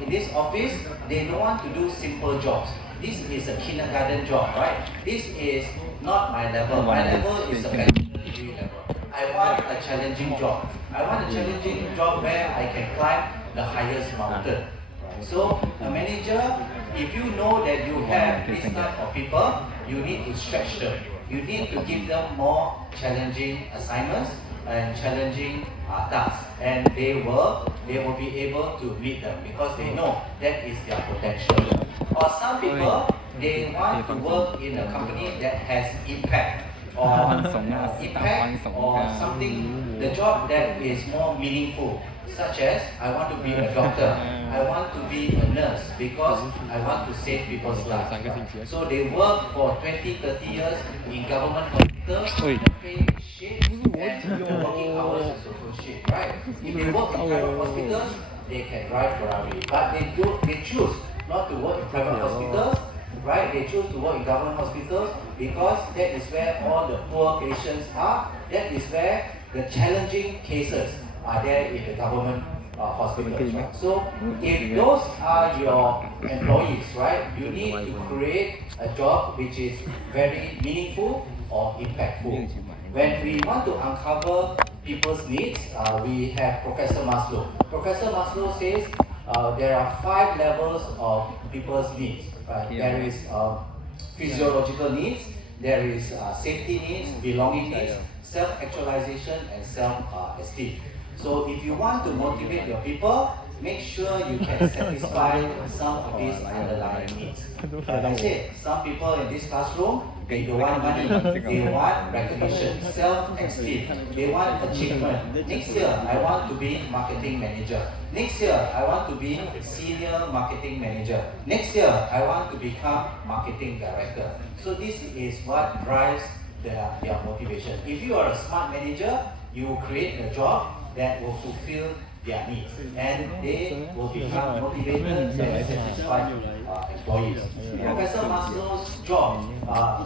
in this office, they don't want to do simple jobs. This is a kindergarten job, right? This is not my level. My level is a bachelor degree level. I want a challenging job. I want a challenging job where I can climb the highest mountain. So a manager, if you know that you have this type of people, you need to stretch them. You need to give them more challenging assignments and challenging tasks, and they will be able to meet them because they know that is their potential. Or some people, they want to work in a company that has impact or something, the job that is more meaningful, such as I want to be a doctor, I want to be a nurse because I want to save people's lives. So they work for 20-30 years in government hospitals, pay shit, and the working hours is also shit, right? If they work in private hospitals, they can drive Ferrari, but they choose not to work in private hospitals, right? They choose to work in government hospitals because that is where all the poor patients are. That is where the challenging cases are there in the government hospitals. Right? So if those are your employees, right, you need to create a job which is very meaningful or impactful. When we want to uncover people's needs, we have Professor Maslow. Professor Maslow says there are 5 levels of people's needs. There is physiological needs, there is safety needs, belonging needs, self-actualization, and self-esteem. So if you want to motivate your people, make sure you can satisfy some of these underlying needs. Like I said, some people in this classroom, they don't want money, they want recognition, self-esteem, they want achievement. Next year, I want to be marketing manager. Next year, I want to be senior marketing manager. Next year, I want to become marketing director. So this is what drives their motivation. If you are a smart manager, you will create a job that will fulfill their needs, and they will become motivated and satisfied employees. Professor Maslow's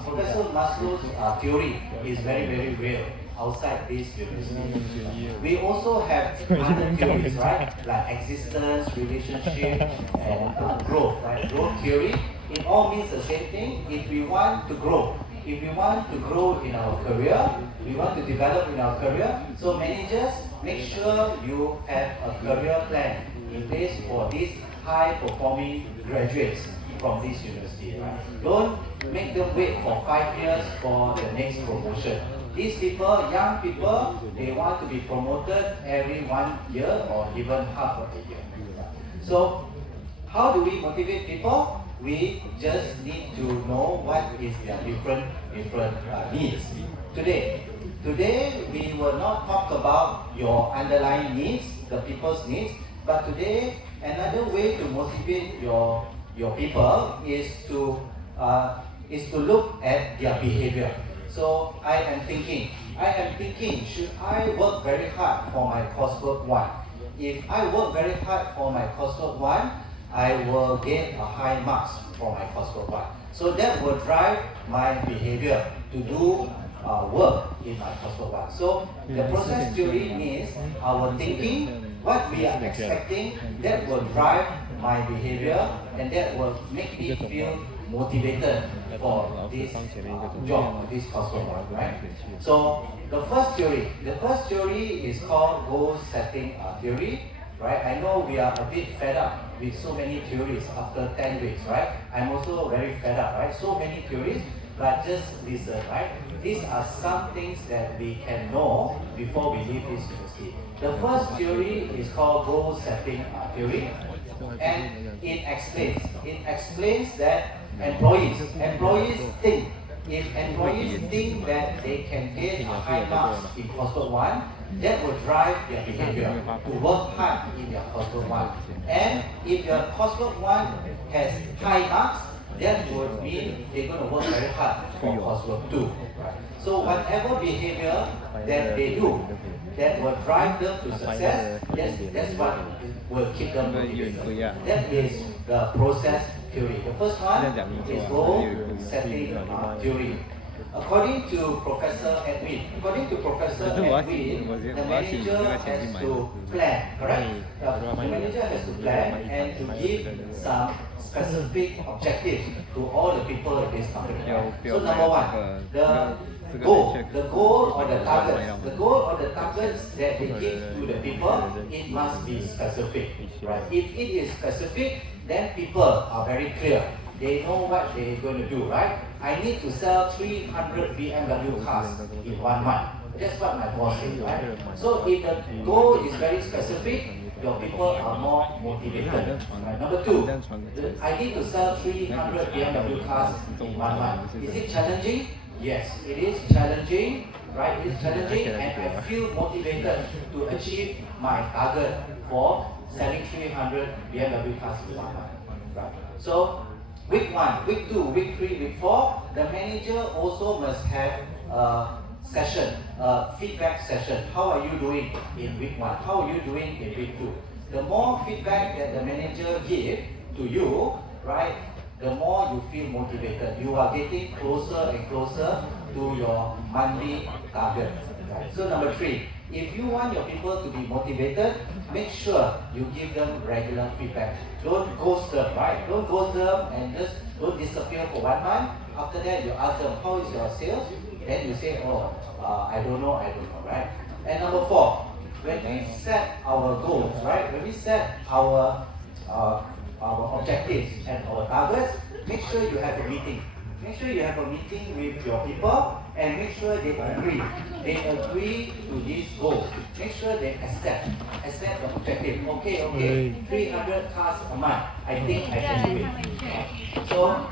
Professor Maslow's theory is very, very real outside this university. We also have other theories, right? Like existence, relationship, and growth, right? Growth theory, it all means the same thing. If we want to grow, if we want to grow in our career, we want to develop in our career, so managers, make sure you have a career plan in place for these high-performing graduates from this university. Right? Don't make them wait for 5 years for the next promotion. These people, young people, they want to be promoted every 1 year or even half of a year. So, how do we motivate people? We just need to know what is their different needs. Today we will not talk about your underlying needs, the people's needs, but today another way to motivate your people is to look at their behavior. So I am thinking, should I work very hard for my coursework 1? If I work very hard for my coursework 1, I will get a high marks for my coursework 1. So that will drive my behavior to do work in my coursework 1. So the process theory means our thinking, what we are expecting, that will drive my behavior, and that will make me feel motivated for this job, this coursework 1, right? So the first theory is called goal setting theory. Right? I know we are a bit fed up with so many theories after 10 weeks, right? I'm also very fed up, right? So many theories, but just listen, right? These are some things that we can know before we leave this university. The first theory is called goal setting theory, and it explains that employees think, if employees think that they can get a high marks in coursework 1, that will drive their behavior to work hard in their coursework 1. And if your coursework 1 has high marks, that would mean they're going to work very hard for coursework 2. Right? So whatever behavior that they do that will drive them to success, that's what will keep them motivated. That is the process theory. The first one is goal setting theory. According to Professor Edwin, the manager has to plan, correct? The manager has to plan and to give some specific objectives to all the people in this company. So number one, the goal or the targets that they give to the people, it must be specific, right? If it is specific, then people are very clear. They know what they're going to do, right? I need to sell 300 BMW cars in 1 month. That's what my boss said, right? So if the goal is very specific, your people are more motivated. Right? Number two, I need to sell 300 BMW cars in 1 month. Is it challenging? Yes, it is challenging, right? It is challenging, and I feel motivated to achieve my target for selling 300 BMW cars in 1 month. Right? So week 1, week 2, week 3, week 4, the manager also must have a session, a feedback session. How are you doing in week 1? How are you doing in week 2? The more feedback that the manager gives to you, right, the more you feel motivated. You are getting closer and closer to your monthly target. Right? So number 3, if you want your people to be motivated, make sure you give them regular feedback. Don't ghost them, right? Don't ghost them and just don't disappear for 1 month. After that, you ask them, how is your sales? Then you say, I don't know, right? And number 4, when we set our goals, right? When we set our objectives and our targets, make sure you have a meeting. Make sure you have a meeting with your people and make sure they agree. They agree to these goals. Make sure they accept the objective. Okay, 300 cars a month. I think I can do it. So,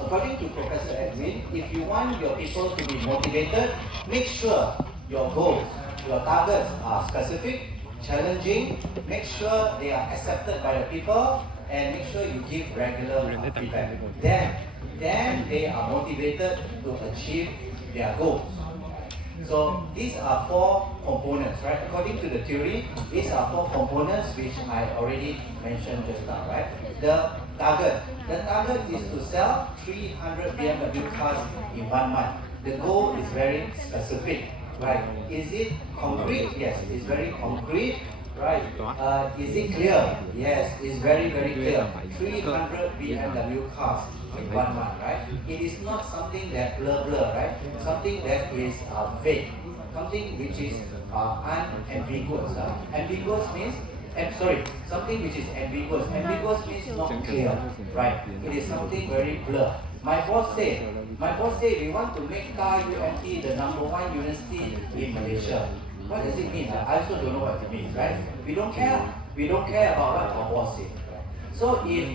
according to Professor Edwin, if you want your people to be motivated, make sure your goals, your targets are specific, challenging, make sure they are accepted by the people, and make sure you give regular feedback. Then they are motivated to achieve their goals. So these are 4 components, right? According to the theory, these are 4 components which I already mentioned just now, right? The target is to sell 300 BMW cars in 1 month. The goal is very specific, right? Is it concrete? Yes, it's very concrete. Right. Is it clear? Yes, it's very, very clear. 300 BMW cars in 1 month, right? It is not something that blur, right? Something that is vague. Something which is unambiguous. Ambiguous means, something which is ambiguous. Ambiguous means not clear, right? It is something very blur. My boss said, we want to make KAR UMT the #1 university in Malaysia. What does it mean? I also don't know what it means, right? We don't care. We don't care about what our boss said. So if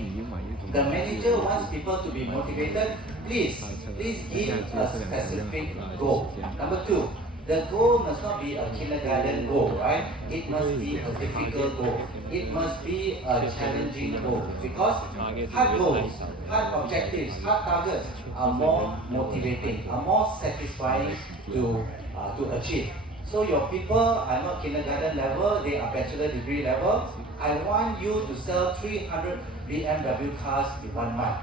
the manager wants people to be motivated, please give a specific goal. Number 2, the goal must not be a kindergarten goal, right? It must be a difficult goal. It must be a challenging goal. Because hard goals, hard objectives, hard targets are more motivating, are more satisfying to achieve. So your people are not kindergarten level, they are bachelor degree level. I want you to sell 300 BMW cars in 1 month.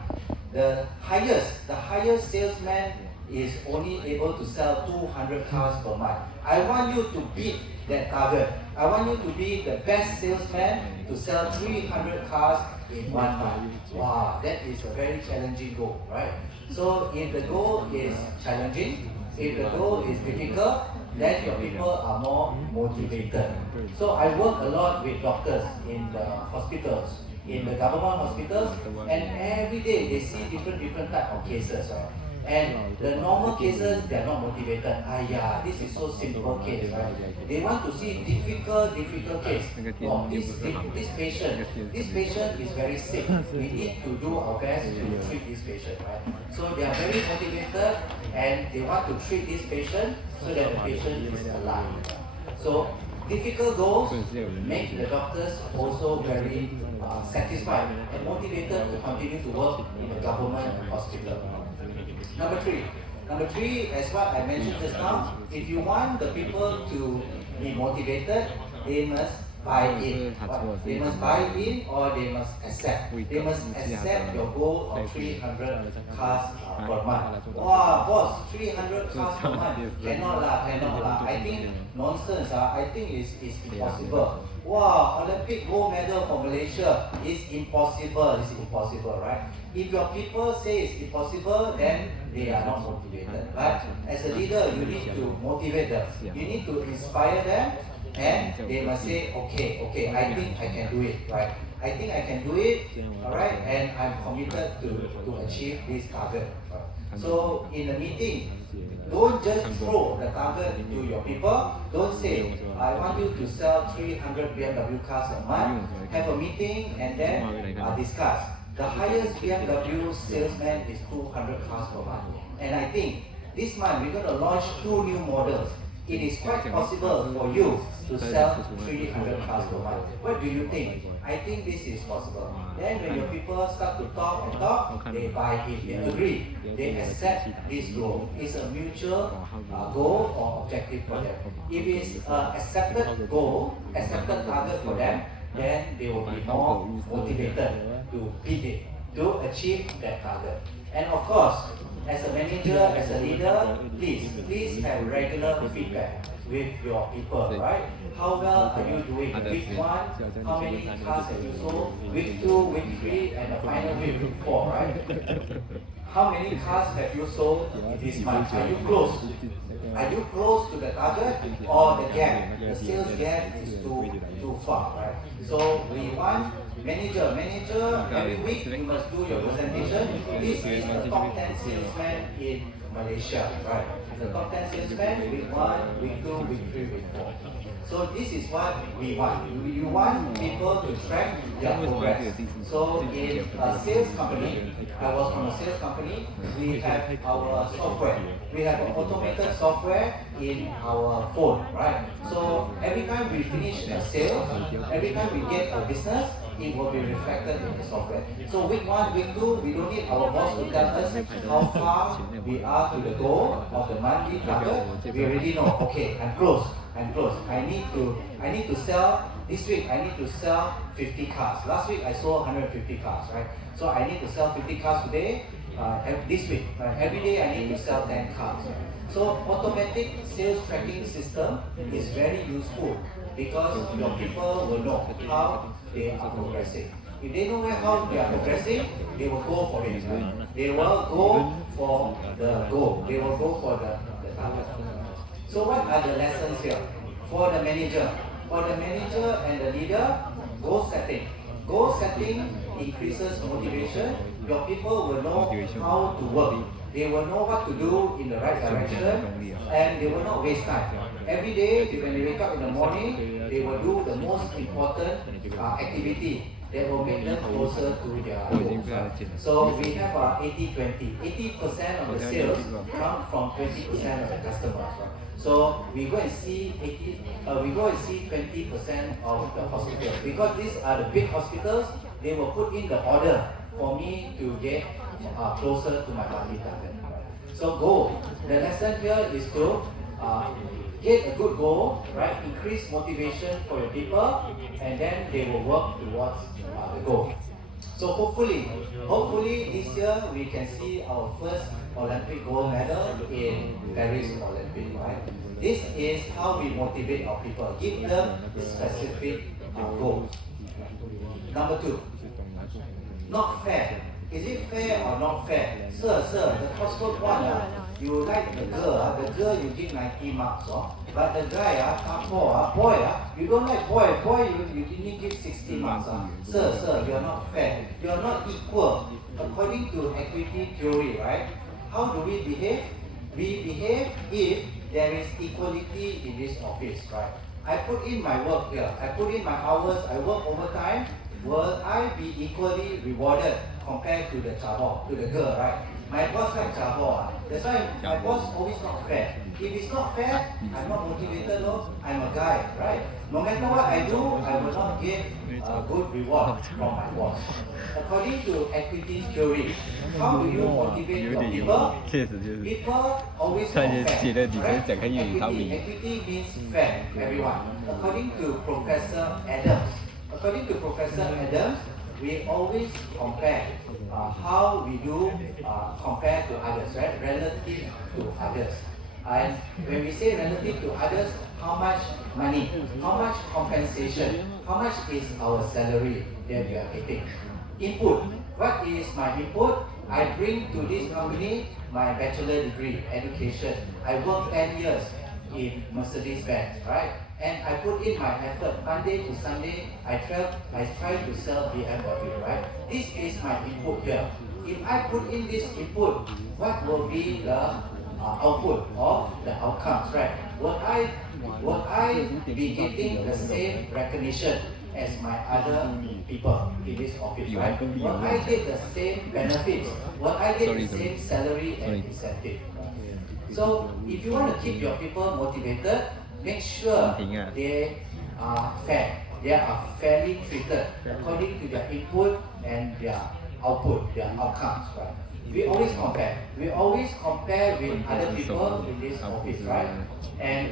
The highest salesman is only able to sell 200 cars per month. I want you to beat that target. I want you to be the best salesman to sell 300 cars in 1 month. Wow, that is a very challenging goal, right? So if the goal is challenging, if the goal is difficult, then your people are more motivated. So I work a lot with doctors in the hospitals, in the government hospitals, and every day they see different type of cases. Right? And the normal cases, they are not motivated. This is so simple case, right? They want to see difficult case. Oh, this patient is very sick. We need to do our best to treat this patient, right? So they are very motivated and they want to treat this patient so that the patient is alive. So difficult goals make the doctors also very satisfied and motivated to continue to work in the government hospital. Number three, as what I mentioned just now, if you want the people to be motivated, they must buy in. They must buy in or they must accept. They must accept your goal of 300 cars per month. Wow, boss, 300 cars per month. Cannot lah. I think nonsense. I think it's impossible. Wow, Olympic gold medal for Malaysia is impossible. It's impossible, right? If your people say it's impossible, then they are not motivated. But as a leader, you need to motivate them. You need to inspire them, and they must say, okay, I think I can do it, right? I think I can do it, all right, and I'm committed to achieve this target. So in the meeting, don't just throw the target to your people. Don't say, I want you to sell 300 BMW cars a month. Have a meeting and then discuss. The highest BMW salesman is 200 cars per month. And I think this month we're going to launch 2 new models. It is quite possible for you to sell 300 cars per month. What do you think? I think this is possible. Then when your people start to talk and talk, they buy it, they agree, they accept this goal. It's a mutual goal or objective for them. If it's an accepted goal, accepted target for them, then they will be more motivated to beat it, to achieve that target. And of course, as a manager, as a leader, please have regular feedback with your people, right? How well are you doing? Week 1, how many cars have you sold? Week 2, week 3, and the final week 4, right? How many cars have you sold in this month? Are you close? Are you close to the target or the gap? The sales gap is too far, right? So we want manager, every week you must do your presentation. This is the top 10 salesmen in Malaysia, right? The top 10 salesmen, week 1, week 2, week 3, week 4. So this is what we want. You want people to track their progress. So in a sales company, I was from a sales company, we have our software. We have an automated software in our phone, right? So every time we finish a sale, every time we get a business, it will be reflected in the software. So week 1, week 2, we don't need our boss to tell us how far we are to the goal of the monthly target. We already know, okay, I'm close. I need to sell this week. I need to sell 50 cars. Last week I sold 150 cars, right? So I need to sell 50 cars today. This week, every day I need to sell 10 cars. So automatic sales tracking system is very useful because your people will know how they are progressing. If they know how they are progressing, they will go for it. Right? They will go for the goal. They will go for the target. So what are the lessons here? For the manager and the leader, goal setting. Goal setting increases motivation. Your people will know how to work. They will know what to do in the right direction and they will not waste time. Every day when they wake up in the morning, they will do the most important activity that will make them closer to their goals. So we have 80-20. 80% of the sales come from 20% of the customers. Right? So we go and see 20% of the hospitals. Because these are the big hospitals, they will put in the order for me to get closer to my monthly target. So goal. The lesson here is to get a good goal, right? Increase motivation for your people, and then they will work towards the goal. So hopefully this year we can see our first Olympic gold medal in Paris Olympic, right? This is how we motivate our people. Give them specific goals. Number 2, not fair. Is it fair or not fair? Sir, the coursework one, you like the girl you give 90 marks, but the guy, boy, you don't like boy, you didn't give 60 marks. Sir, you are not fair. You are not equal. According to equity theory, right? How do we behave? We behave if there is equality in this office, right? I put in my work here. I put in my hours. I work overtime. will I be equally rewarded compared to the chabo, to the girl, right? My boss like chabo. That's why my boss always not fair. If it's not fair, I'm not motivated, no? I'm a guy, right? No matter what I do, I will not get a good reward from my boss. According to equity theory, how do you motivate your people? 确实就是 People always 突然间 compare, 觉得女生 right? 讲汉语好 Equity, 比 equity means fair, everyone. According to Professor Adams, we always compare how we do compare to others, right? Relative to others. And when we say relative to others, how much money, how much compensation, how much is our salary that we are getting? Input. What is my input? I bring to this company my bachelor degree, education. I work 10 years in Mercedes-Benz, right? And I put in my effort. Monday to Sunday, I try to sell BMW, right? This is my input here. If I put in this input, what will be the output of the outcomes, right? Would I be getting the same recognition as my other people in this office, right? Would I get the same benefits? Would I get the same salary and incentive? So if you want to keep your people motivated, make sure they are fair. They are fairly treated according to their input and their output, their outcomes, right? We always compare. We always compare with other people in this office, right? And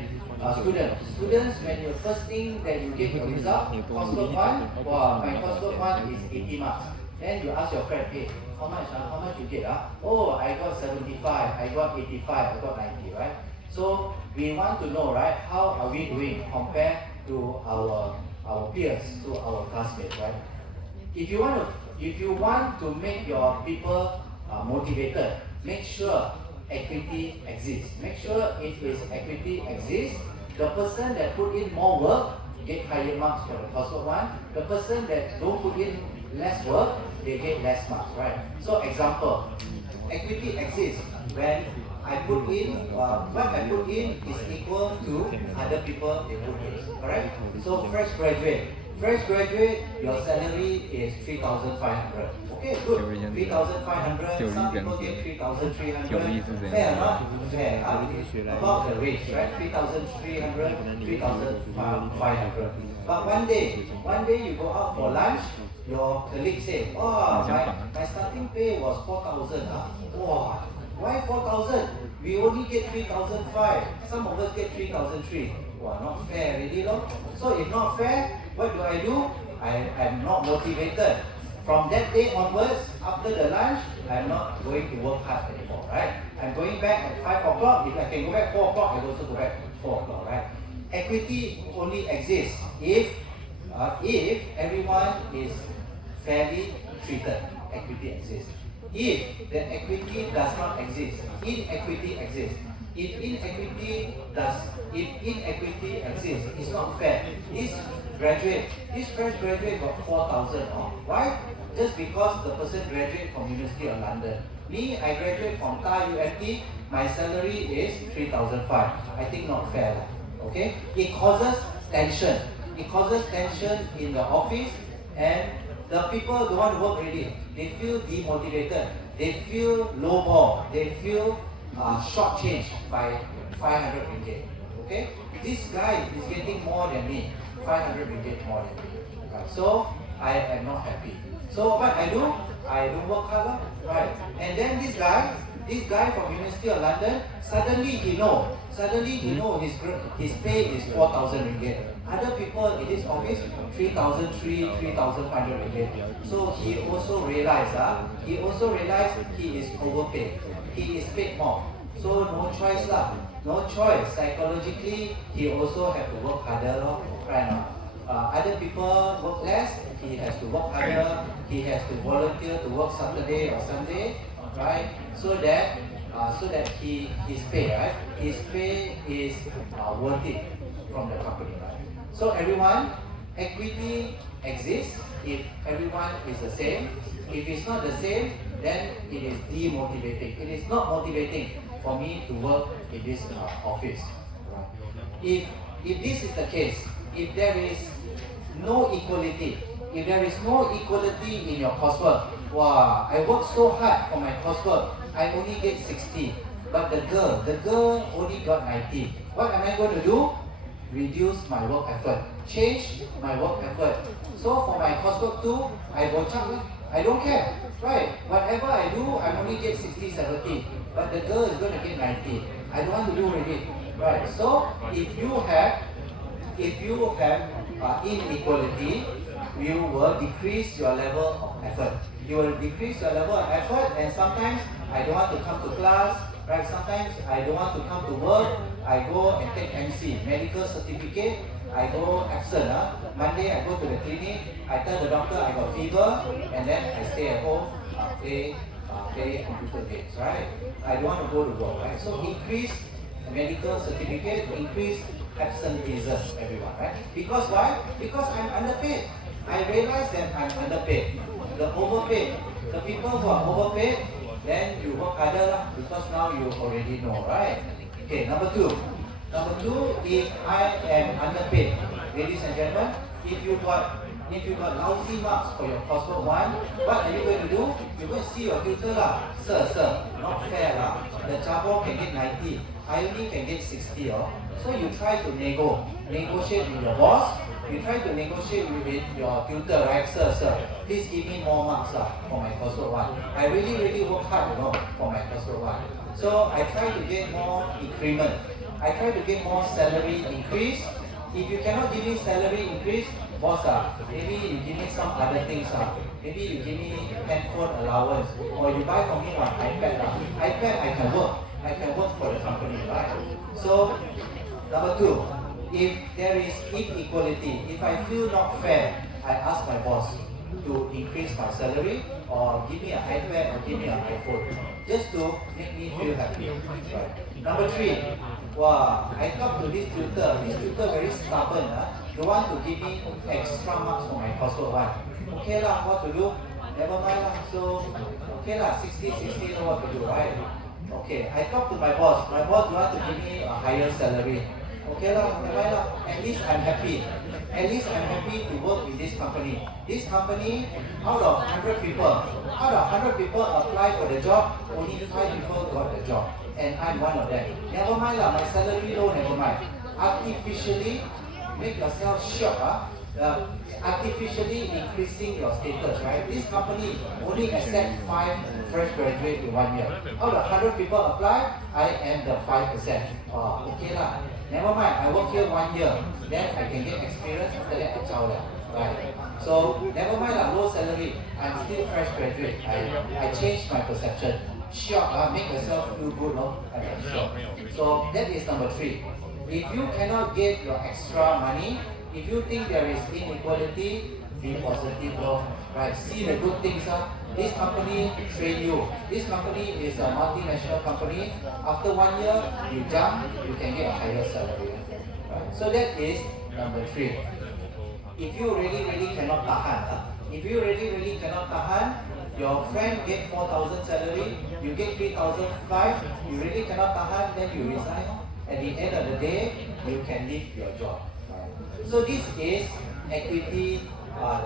students, when you first thing that you get your result, coursework 1, wow, my coursework 1 is 80 marks. Then you ask your friend, hey, how much you get? Oh, I got 75, I got 85, I got 90, right? So we want to know, right, how are we doing compared to our peers, to our classmates, right? If you want to make your people motivated, make sure equity exists. Make sure if equity exists, the person that put in more work get higher marks for the coursework 1. The person that don't put in less work, they get less marks, right? So example, equity exists when I put in, what I put in is equal to other people they put in, correct? So fresh graduate, your salary is 3,500. Okay, good. 3,500. Some people get 3,300. Fair or not? Fair. About the range, right? 3,300, 3,500. But one day you go out for lunch, your colleague say, oh, my starting pay was 4,000. Wow, why 4,000? We only get 3,500. Some of us get 3,300. Wow, not fair, really, no? So if not fair, what do? I am not motivated. From that day onwards, after the lunch, I'm not going to work hard anymore, right? I'm going back at 5 o'clock. If I can go back 4 o'clock, I'll also go back 4 o'clock, right? Equity only exists if everyone is fairly treated. Equity exists. If the equity does not exist, inequity exists. If inequity exists, it's not fair. This fresh graduate got 4,000. Why? Just because the person graduated from University of London. Me, I graduate from TAR UMT, my salary is 3,500. I think not fair. Okay? It causes tension. It causes tension in the office, and the people don't want to work already. They feel demotivated. They feel lowball. They feel shortchanged by 500 ringgit. Okay? This guy is getting more than me. 500 ringgit more than me. Right. So I am not happy. So what I do? I don't work hard, right? And then this guy from University of London, suddenly he know his pay is 4,000 ringgit. Other people in this office 3,300, 3,500 ringgit. So he also realized he is overpaid. He is paid more. So no choice lah. No choice. Psychologically, he also have to work harder, right? Other people work less, he has to work harder, he has to volunteer to work Saturday or Sunday, right? So that his pay, right? His pay is worth it from the company, right? So everyone, equity exists if everyone is the same. If it's not the same, then it is demotivating. It is not motivating for me to work in this office. Right? If this is the case, if there is no equality, If there is no equality in your coursework, wow, I work so hard for my coursework, I only get 60. But the girl only got 90. What am I going to do? Reduce my work effort, change my work effort. So for my coursework too, I go check. I don't care, right? Whatever I do, I only get 60, 70. But the girl is going to get 90. I don't want to do already, right? So if you have inequality, you will decrease your level of effort. You will decrease your level of effort, and sometimes I don't want to come to class, right? Sometimes I don't want to come to work. I go and take MC, medical certificate. I go absent. Monday I go to the clinic. I tell the doctor I got fever, and then I stay at home, play computer games, right? I don't want to go to work, right? So increase medical certificate, increase absenteeism, everyone, right? Because why? Because I'm underpaid. I realize that I'm underpaid. The overpaid, the people who are overpaid, then you work harder because now you already know, right? Okay, number two, if I am underpaid, ladies and gentlemen, if you got lousy marks for your coursework one, what are you going to do? You're going to see your tutor lah. Sir, not fair lah. The Jabor can get 90, I only can get 60. So you try to negotiate with your boss. You try to negotiate with your tutor, right? Sir, please give me more marks for my coursework one. I really work hard, for my coursework one. So I try to get more increment. I try to get more salary increase. If you cannot give me salary increase, boss, maybe you give me some other things. Maybe you give me handphone allowance, or you buy for me an iPad. iPad I can work. I can work for the company, right? So number two, if there is inequality, if I feel not fair, I ask my boss to increase my salary or give me an iPad or give me an iPhone, just to make me feel happy. Right. Number three, I talked to this tutor. This tutor very stubborn. Don't want to give me extra marks for my coursework one. Okay lah, what to do? Never mind lah. So okay lah, 60, know what to do, right? Okay, I talked to my boss. My boss want to give me a higher salary. Okay lah, never mind lah. At least I'm happy. At least I'm happy to work in this company. This company, out of 100 people apply for the job, only 5 people got the job. And I'm one of them. Never mind lah, my salary low, never mind. Artificially make yourself shocked. Artificially increasing your status, right? This company only accept 5 fresh graduates in 1 year. Out of 100 people apply, I am the 5%. Okay lah. Never mind, I work here 1 year, then I can get experience, after that I chow lah. Right. So never mind lah, low salary, I'm still fresh graduate. I changed my perception. Shock, make yourself feel good, no? Shock. So that is number 3. If you cannot get your extra money, if you think there is inequality, be positive, right? See the good things. This company train you. This company is a multinational company. After 1 year, you jump, you can get a higher salary. Right? So that is number 3. If you really cannot tahan, your friend get 4,000 salary, you get 3,500, you really cannot tahan, then you resign. At the end of the day, you can leave your job. So this is equity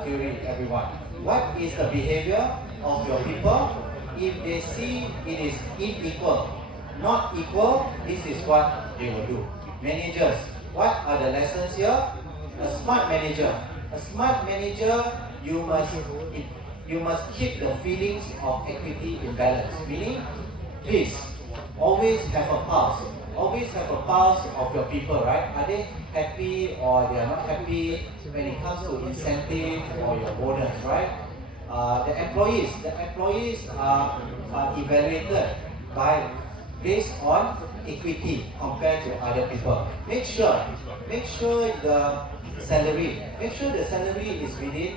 theory, everyone. What is the behavior of your people? If they see it is unequal, not equal, this is what they will do. Managers, what are the lessons here? A smart manager, you must keep the feelings of equity in balance. Meaning, please always have a pulse. Always have a pulse of your people, right? Are they happy or they are not happy when it comes to incentive or your bonus, right? The employees are evaluated based on equity compared to other people. Make sure the salary is within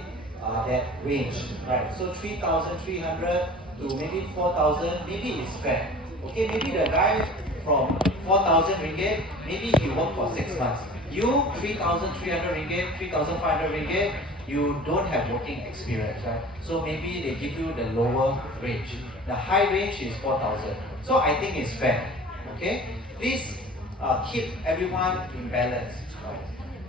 that range, right? So 3,300 to maybe 4,000, maybe it's fair. Okay, maybe the guy from 4,000 ringgit, maybe he worked for 6 months. You 3,300 ringgit, 3,500 ringgit, you don't have working experience, right? So maybe they give you the lower range. The high range is 4,000. So I think it's fair. Okay, please keep everyone in balance. Right?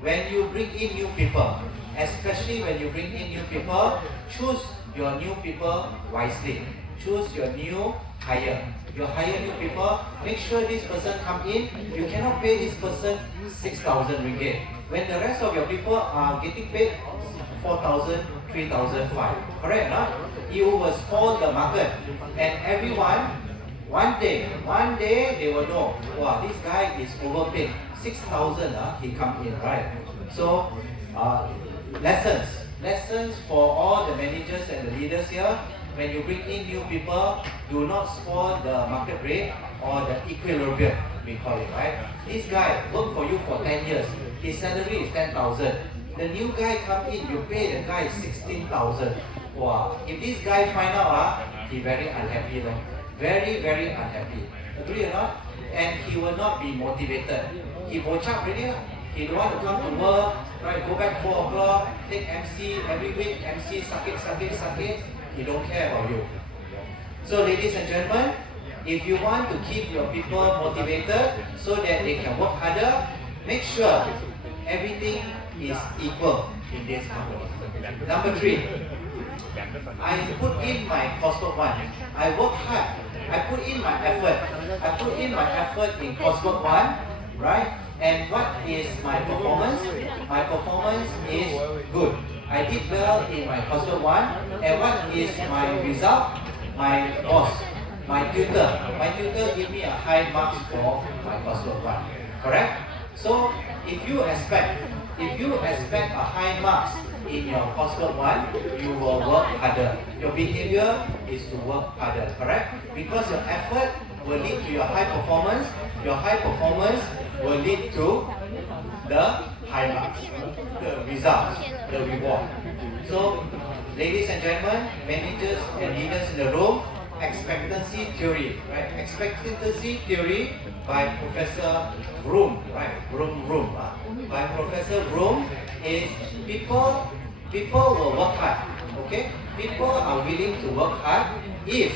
when you bring in new people, especially when you bring in new people, choose your new people wisely. Choose your new hire. You hire new people, make sure this person come in. You cannot pay this person 6,000 ringgit. When the rest of your people are getting paid 4,000, 3,005. Correct, no? You will spoil the market. And everyone, one day they will know, wow, this guy is overpaid. 6,000, he come in, right? So, lessons for all the managers and the leaders here. When you bring in new people, do not spoil the market rate or the equilibrium, we call it, right? This guy worked for you for 10 years. His salary is 10,000. The new guy come in, you pay the guy 16,000. Wow! If this guy find out, he very unhappy, no? Very, very unhappy. Agree or not? And he will not be motivated. He bochap already. He don't want to come to work, right? Go back 4 o'clock, take MC every week, MC sakit. He don't care about you. So ladies and gentlemen, if you want to keep your people motivated so that they can work harder, make sure everything is equal in this company. Number 3, I put in my coursework 1. I work hard. I put in my effort. I put in my effort in coursework 1, right? And what is my performance? My performance is good. I did well in my coursework 1. And what is my result? My boss, my tutor gave me a high marks for my coursework 1. Correct? So if you expect a high marks in your coursework 1, you will work harder. Your behavior is to work harder, correct? Because your effort will lead to your high performance. Your high performance will lead to the high marks, the results, the reward. So, ladies and gentlemen, managers and leaders in the room, expectancy theory, right? Expectancy theory by Professor Vroom, right? Vroom. By Professor Vroom is people will work hard. Okay? People are willing to work hard if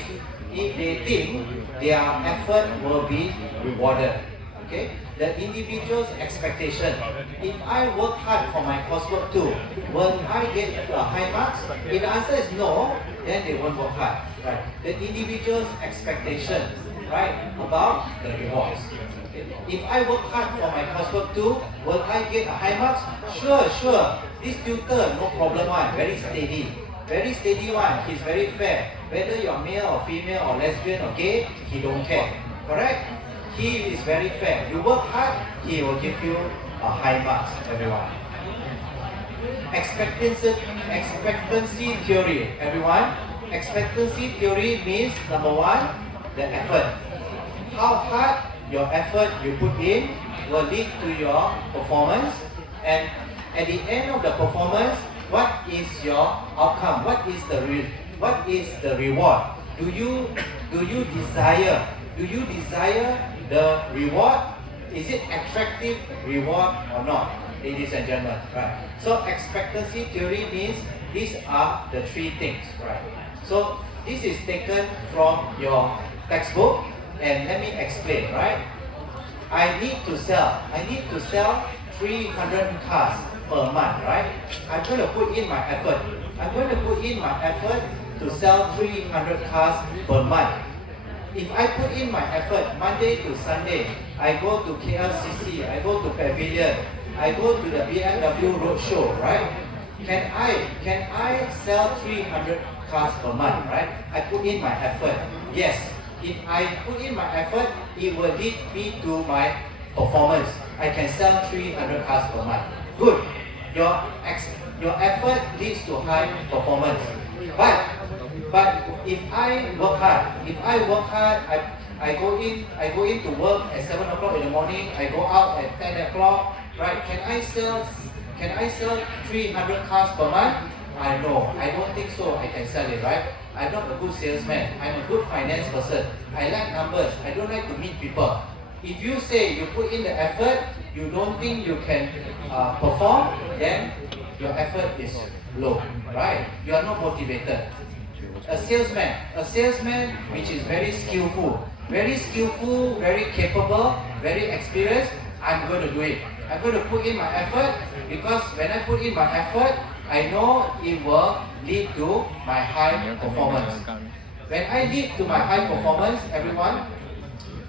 they think their effort will be rewarded. Okay? The individual's expectation. If I work hard for my coursework 2, will I get high marks? If the answer is no, then they won't work hard. Right? The individual's expectation, right, about the rewards. Okay? If I work hard for my coursework 2, will I get a high marks? Sure. This tutor, no problem one, very steady one. He's very fair. Whether you're male or female or lesbian or gay, he don't care. Correct? He is very fair. You work hard, he will give you a high marks, everyone. Expectancy theory, everyone. Expectancy theory means, number 1, the effort. How hard your effort you put in will lead to your performance, and at the end of the performance, what is your outcome? What is the reward? Do you desire the reward? Is it attractive reward or not, ladies and gentlemen? Right. So expectancy theory means these are the 3 things, right? So this is taken from your textbook, and let me explain, right? I need to sell 300 cars per month, right? I'm going to put in my effort. To sell 300 cars per month. If I put in my effort Monday to Sunday, I go to KLCC, I go to Pavilion, I go to the BMW Roadshow, right? Can I sell 300 cars per month, right? I put in my effort. Yes. If I put in my effort, it will lead me to my performance. I can sell 300 cars per month. Good. Your effort leads to high performance. But if I work hard, I go in to work at 7 o'clock in the morning, I go out at 10 o'clock, right? Can I sell 300 cars per month? I don't think so. I can sell it, right? I'm not a good salesman. I'm a good finance person. I like numbers. I don't like to meet people. If you say you put in the effort, you don't think you can perform, then your effort is low, right? You are not motivated. A salesman which is very skillful, very capable, very experienced, I'm going to do it. I'm going to put in my effort because when I put in my effort, I know it will lead to my high performance. When I lead to my high performance, everyone,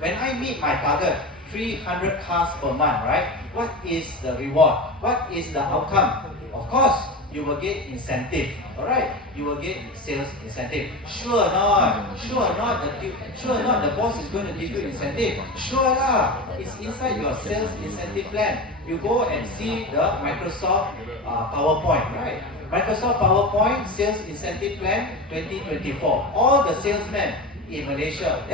when I meet my target, 300 cars per month, right? What is the reward? What is the outcome? Of course, you will get incentive, alright? You will get sales incentive. Sure not, the boss is going to give you incentive. Sure lah, it's inside your sales incentive plan. You go and see the Microsoft PowerPoint, right? Microsoft PowerPoint Sales Incentive Plan 2024. All the salesmen in Malaysia,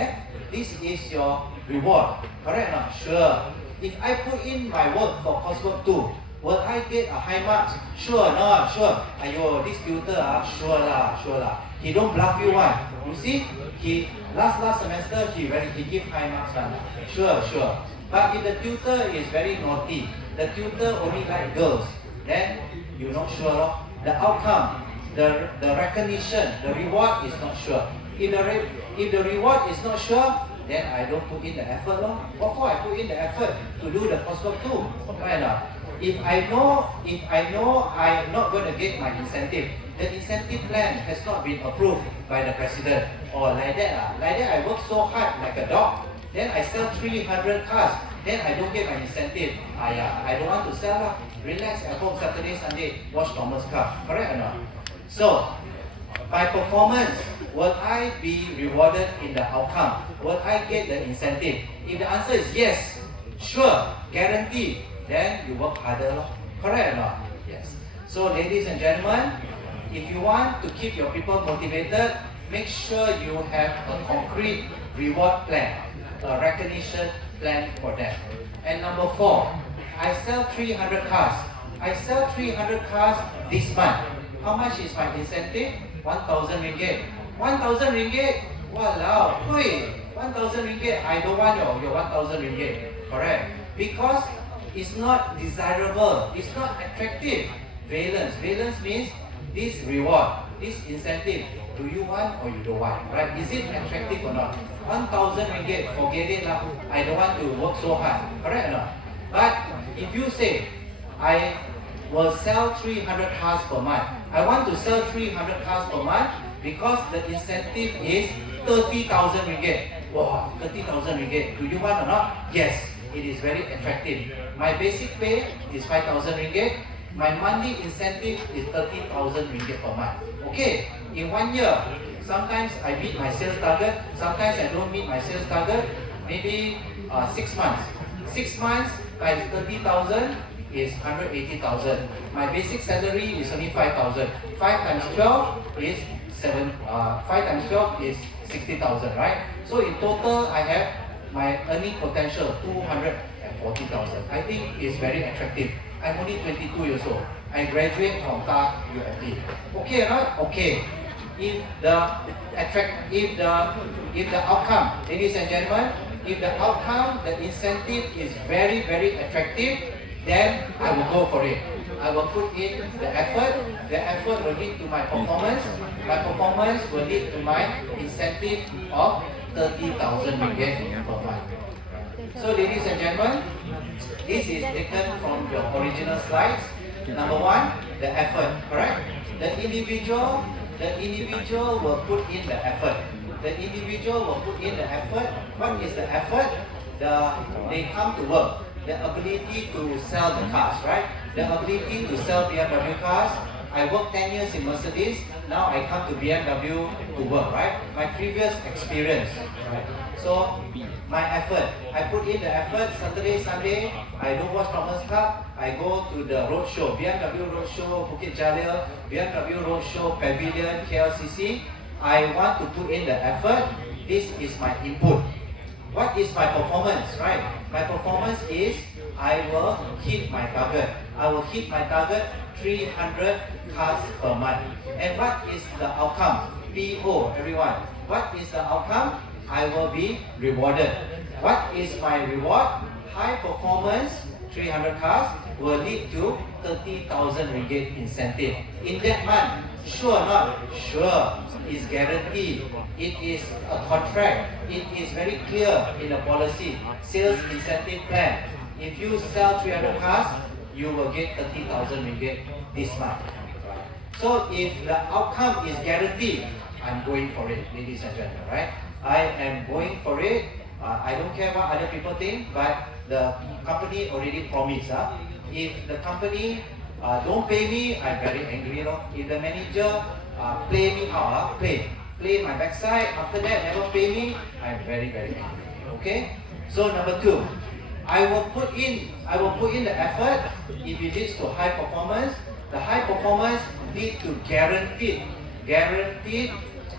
this is your reward. Correct or not? Sure. If I put in my work for coursework 2, will I get a high marks? Sure not? Sure. Ayo, this tutor, sure lah. He don't bluff you one. You see, he last semester he give high marks one. Sure. But if the tutor is very naughty, the tutor only like girls, then you're not sure. The outcome, the recognition, the reward is not sure. If the reward is not sure, then I don't put in the effort. What for I put in the effort? To do the coursework too. Right now, if I know I'm not going to get my incentive, the incentive plan has not been approved by the president, or like that. Like that I work so hard like a dog, then I sell 300 cars, then I don't get my incentive. I don't want to sell. Relax at home Saturday, Sunday, watch Thomas Cup. Correct or not? So, by performance, will I be rewarded in the outcome? Will I get the incentive? If the answer is yes, sure, guaranteed, then you work harder. Correct or not? Yes. So, ladies and gentlemen, if you want to keep your people motivated, make sure you have a concrete reward plan, a recognition plan for them. And number 4, I sell 300 cars. I sell 300 cars this month. How much is my incentive? 1,000 ringgit. 1,000 ringgit? Walao, 1,000 ringgit. I don't want your 1,000 ringgit. Correct? Because it's not desirable. It's not attractive. Valence means this reward, this incentive. Do you want or you don't want? Right? Is it attractive or not? 1,000 ringgit, forget it lah. I don't want to work so hard. Correct or not? But if you say, I will sell 300 cars per month. I want to sell 300 cars per month because the incentive is 30,000 ringgit. Wow, 30,000 ringgit. Do you want or not? Yes, it is very attractive. My basic pay is 5,000 ringgit. My monthly incentive is 30,000 ringgit per month. Okay, in 1 year, sometimes I meet my sales target, sometimes I don't meet my sales target. Maybe 6 months. 6 months times 30,000 is 180,000. My basic salary is only 5,000. 5 times 12 is 60,000, right? So in total, I have my earning potential 240,000. I think it's very attractive. I'm only 22 years old. I graduate from TAR UFT. Okay, right? Okay. If the outcome, ladies and gentlemen, if the outcome, the incentive is very, very attractive, then I will go for it. I will put in the effort. The effort will lead to my performance. My performance will lead to my incentive of 30,000 ringgit per month. So, ladies and gentlemen, this is taken from your original slides. Number 1, the effort. Correct? The individual will put in the effort. The individual will put in the effort. What is the effort? They come to work. The ability to sell the cars, right? The ability to sell BMW cars. I worked 10 years in Mercedes. Now I come to BMW to work, right? My previous experience, right? So my effort, I put in the effort. Saturday, Sunday, I don't watch Thomas Cup. I go to the road show, BMW road show, Bukit Jalil, BMW road show, Pavilion, KLCC. I want to put in the effort. This is my input. What is my performance, right? My performance is I will hit my target. I will hit my target 300 cars per month. And what is the outcome? PO, everyone. What is the outcome? I will be rewarded. What is my reward? High performance, 300 cars will lead to 30,000 ringgit incentive. In that month, sure or not? Sure. It's guaranteed. It is a contract. It is very clear in the policy. Sales incentive plan. If you sell 300 cars, you will get 30,000 ringgit this month. So if the outcome is guaranteed, I'm going for it, ladies and gentlemen, right? I am going for it. I don't care what other people think, but the company already promised. If the company don't pay me, I'm very angry. If the manager play me out, play my backside, after that never pay me, I'm very, very angry. Okay? So number 2, I will put in the effort. If it leads to high performance, the high performance lead to guaranteed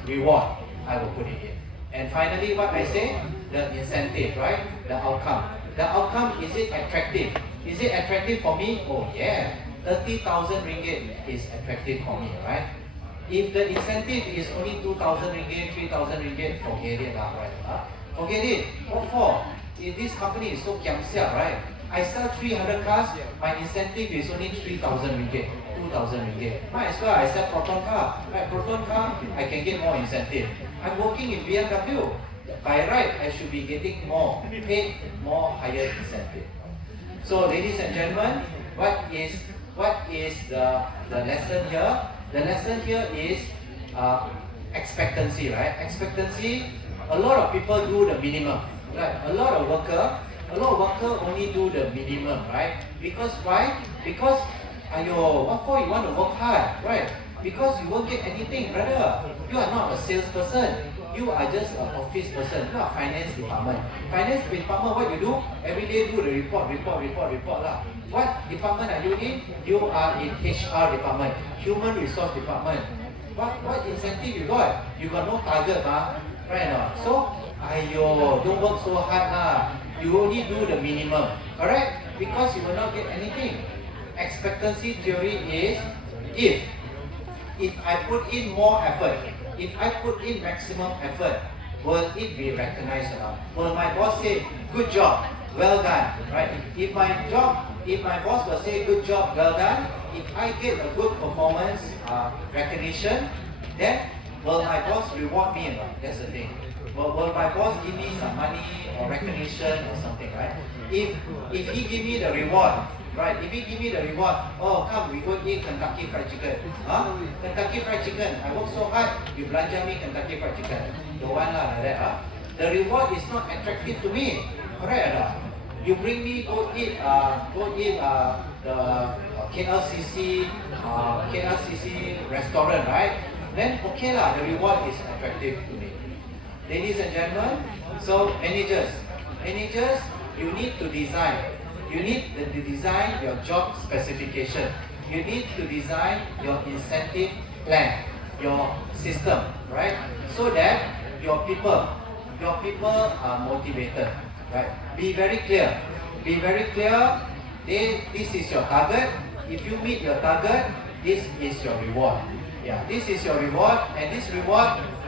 reward. I will put it in. And finally, what I say, the incentive, right? The outcome. The outcome, is it attractive? Is it attractive for me? Oh yeah, 30,000 ringgit is attractive for me, right? If the incentive is only 2,000 ringgit, 3,000 ringgit, forget it, right? Forget it. What for? If this company is so kiamsiap, right? I sell 300 cars, my incentive is only 3,000 ringgit, 2,000 ringgit. Might as well I sell Proton car. Right, Proton car, I can get more incentive. I'm working in BMW. By right, I should be getting more, paid more higher incentive. So, ladies and gentlemen, what is the lesson here? The lesson here is expectancy, right? Expectancy. A lot of people do the minimum, right? A lot of worker only do the minimum, right? Because why? Because what for you want to work hard, right? Because you won't get anything, brother. You are not a salesperson. You are just an office person. You are finance department. Finance department, what you do? Every day do the report lah. What department are you in? You are in HR department, human resource department. What incentive you got? You got no target, right or not? So, don't work so hard lah. You only do the minimum, correct? Because you will not get anything. Expectancy theory is if I put in more effort, if I put in maximum effort, will it be recognized or not? Will my boss say, good job, well done, right? If my boss will say, good job, well done, if I get a good performance recognition, then will my boss reward me or not? That's the thing. Will my boss give me some money or recognition or something, right? If he give me the reward, right? If he give me the reward, oh come, we go eat Kentucky Fried Chicken. Kentucky Fried Chicken. I work so hard, you belanja me Kentucky Fried Chicken. Don't want lah like that. The reward is not attractive to me, correct or not? You bring me go eat the KLCC restaurant, right? Then okay lah, the reward is attractive to me. Ladies and gentlemen, so managers, you need to design. You need to design your job specification. You need to design your incentive plan, your system, right? So that your people are motivated, right? Be very clear. This is your target. If you meet your target, this is your reward. Yeah, this is your reward, and this reward